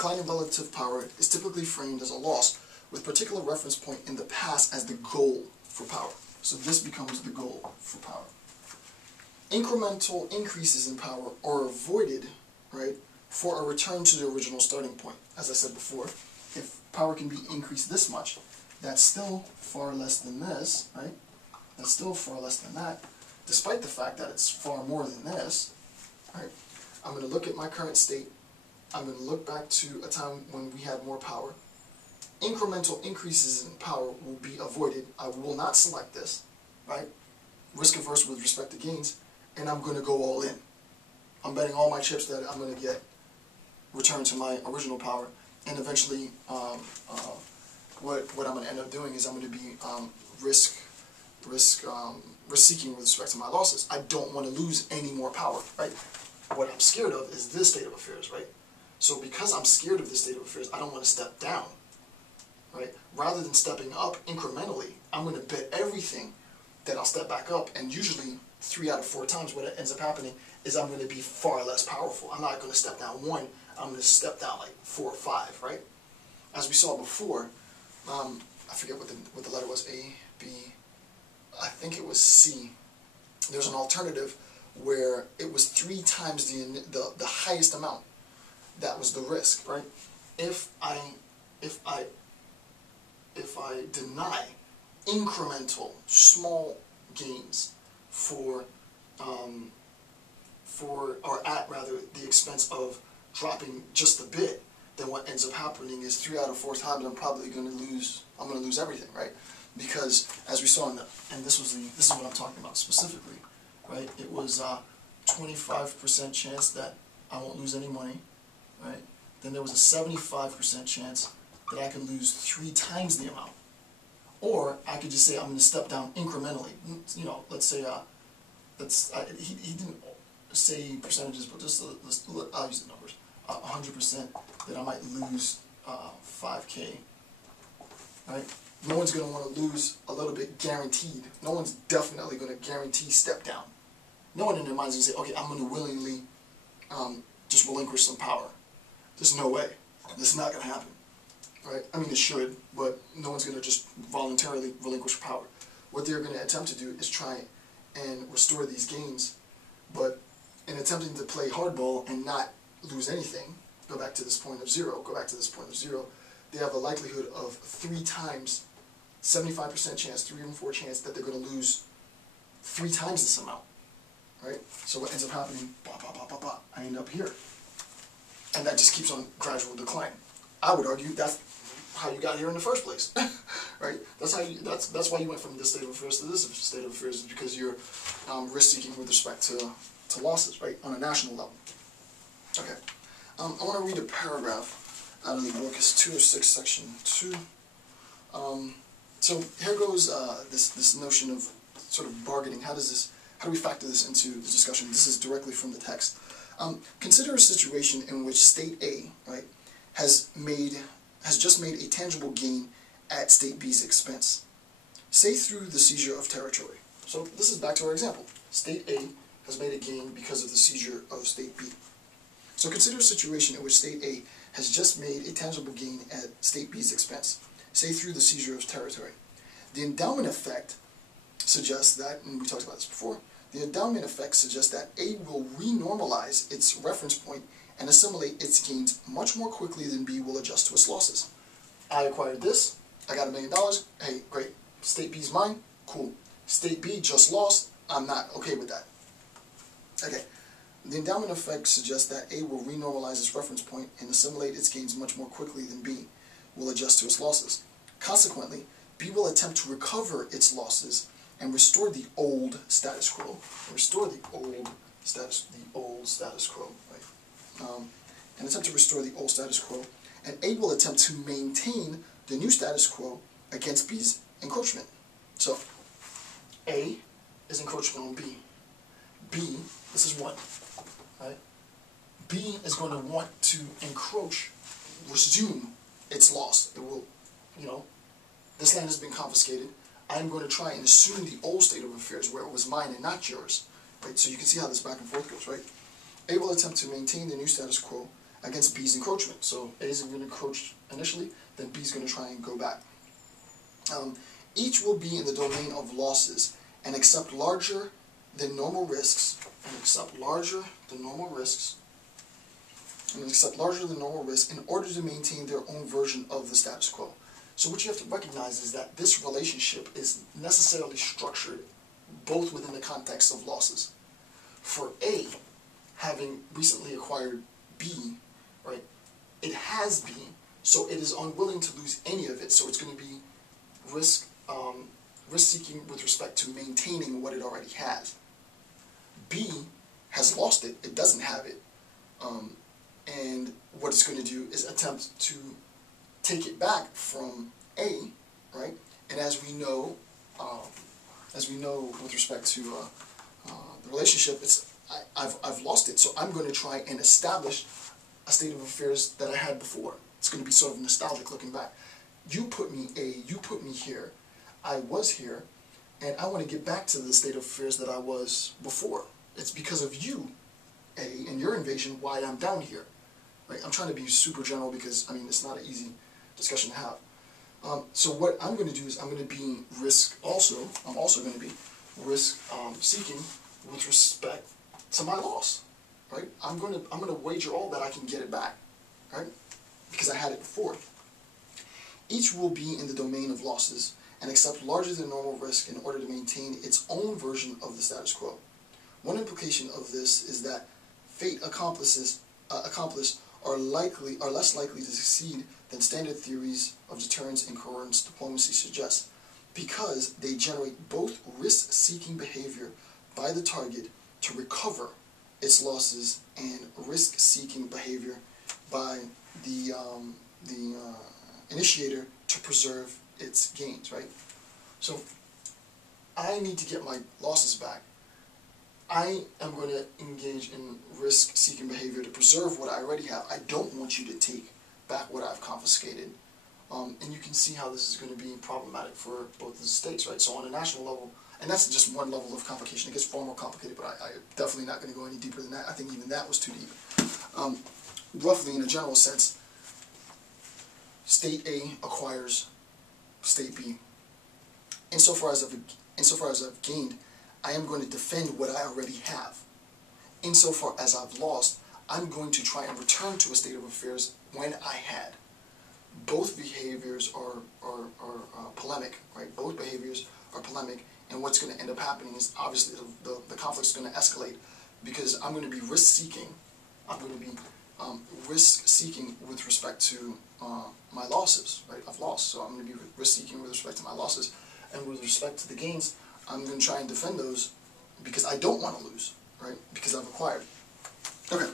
declining relative power is typically framed as a loss, with particular reference point in the past as the goal for power. So this becomes the goal for power. Incremental increases in power are avoided, right, for a return to the original starting point. As I said before, if power can be increased this much, that's still far less than this, right? That's still far less than that, despite the fact that it's far more than this, right? I'm going to look at my current state. I'm going to look back to a time when we had more power. Incremental increases in power will be avoided. I will not select this, right? Risk averse with respect to gains, and I'm going to go all in. I'm betting all my chips that I'm going to get returned to my original power, and eventually what I'm going to end up doing is I'm going to be risk seeking with respect to my losses. I don't want to lose any more power, right? What I'm scared of is this state of affairs, right? So because I'm scared of this state of affairs, I don't want to step down, right? Rather than stepping up incrementally, I'm going to bet everything that I'll step back up, and usually 3 out of 4 times what ends up happening is I'm going to be far less powerful. I'm not going to step down 1, I'm going to step down like 4 or 5, right? As we saw before, I forget what the letter was, A, B, I think it was C. There's an alternative where it was 3 times the highest amount. That was the risk, right? If I deny incremental small gains at the expense of dropping just a bit, then what ends up happening is 3 out of 4 times I'm probably going to lose. I'm going to lose everything, right? Because as we saw and this is what I'm talking about specifically, right? It was 25% chance that I won't lose any money, right? Then there was a 75% chance that I could lose 3 times the amount. Or I could just say I'm going to step down incrementally. You know, let's say he didn't say percentages, but just I'll use the numbers. 100% that I might lose 5K. Right? No one's going to want to lose a little bit guaranteed. No one's definitely going to guarantee step down. No one in their mind is going to say, okay, I'm going to willingly just relinquish some power. There's no way. This is not going to happen. Right? I mean, it should, but no one's going to just voluntarily relinquish power. What they're going to attempt to do is try and restore these gains, but in attempting to play hardball and not lose anything, go back to this point of 0, they have a likelihood of 3 times, 75% chance, 3 or 4 chance that they're going to lose 3 times this amount. Right? So what ends up happening, I end up here. And that just keeps on gradual decline. I would argue that's how you got here in the first place, right? That's why you went from this state of affairs to this state of affairs, is because you're risk-seeking with respect to losses, right, on a national level. Okay, I want to read a paragraph out of the book. It's 206, section 2. So here goes this notion of sort of bargaining. How do we factor this into the discussion? This is directly from the text. Consider a situation in which State A, right, has just made a tangible gain at State B's expense, say through the seizure of territory. So this is back to our example. State A has made a gain because of the seizure of State B. So consider a situation in which State A has just made a tangible gain at State B's expense, say through the seizure of territory. The endowment effect suggests that, and we talked about this before, the endowment effect suggests that A will renormalize its reference point and assimilate its gains much more quickly than B will adjust to its losses. I acquired this, I got $1 million, hey, great, State B's mine, cool. State B just lost, I'm not okay with that. Okay, the endowment effect suggests that A will renormalize its reference point and assimilate its gains much more quickly than B will adjust to its losses. Consequently, B will attempt to recover its losses and restore the old status quo. Restore the old status quo, right? And attempt to restore the old status quo, and A will attempt to maintain the new status quo against B's encroachment. So, A is encroaching on B. B, this is 1, right? B is going to want to encroach, resume its loss. It will, you know, this land has been confiscated. I'm going to try and assume the old state of affairs where it was mine and not yours. Right? So you can see how this back and forth goes, right? A will attempt to maintain the new status quo against B's encroachment. So A is going to encroach initially, then B is going to try and go back. Each will be in the domain of losses and accept larger than normal risks, in order to maintain their own version of the status quo. So what you have to recognize is that this relationship is necessarily structured both within the context of losses. For A, having recently acquired B, right, it has B, so it is unwilling to lose any of it, so it's going to be risk-seeking with respect to maintaining what it already has. B has lost it, it doesn't have it, and what it's going to do is attempt to take it back from A, right? And as we know with respect to the relationship, I've lost it, so I'm going to try and establish a state of affairs that I had before. It's going to be sort of nostalgic looking back. You put me you put me here, I was here, and I want to get back to the state of affairs that I was before. It's because of you, A, and your invasion, why I'm down here. Right? I'm trying to be super general because, I mean, it's not an easy discussion to have. So what I'm going to do is I'm going to be I'm also going to be risk-seeking with respect to my loss. Right? I'm going to wager all that I can get it back. Right? Because I had it before. Each will be in the domain of losses and accept larger than normal risk in order to maintain its own version of the status quo. One implication of this is that fate accomplices are less likely to succeed than standard theories of deterrence and coercive diplomacy suggest, because they generate both risk-seeking behavior by the target to recover its losses and risk-seeking behavior by the initiator to preserve its gains, right? So I need to get my losses back. I am going to engage in risk-seeking behavior to preserve what I already have. I don't want you to take back what I've confiscated. And you can see how this is going to be problematic for both the states, right? So on a national level, and that's just one level of complication. It gets far more complicated, but I'm definitely not going to go any deeper than that. I think even that was too deep. Roughly, in a general sense, State A acquires State B. Insofar as I've gained, I am going to defend what I already have. Insofar as I've lost, I'm going to try and return to a state of affairs when I had. Both behaviors are polemic, right? Both behaviors are polemic, and what's going to end up happening is obviously the conflict's going to escalate because I'm going to be risk-seeking. I'm going to be risk-seeking with respect to my losses, right? I've lost, so I'm going to be risk-seeking with respect to my losses, and with respect to the gains, I'm going to try and defend those because I don't want to lose, right? Because I've acquired. Okay.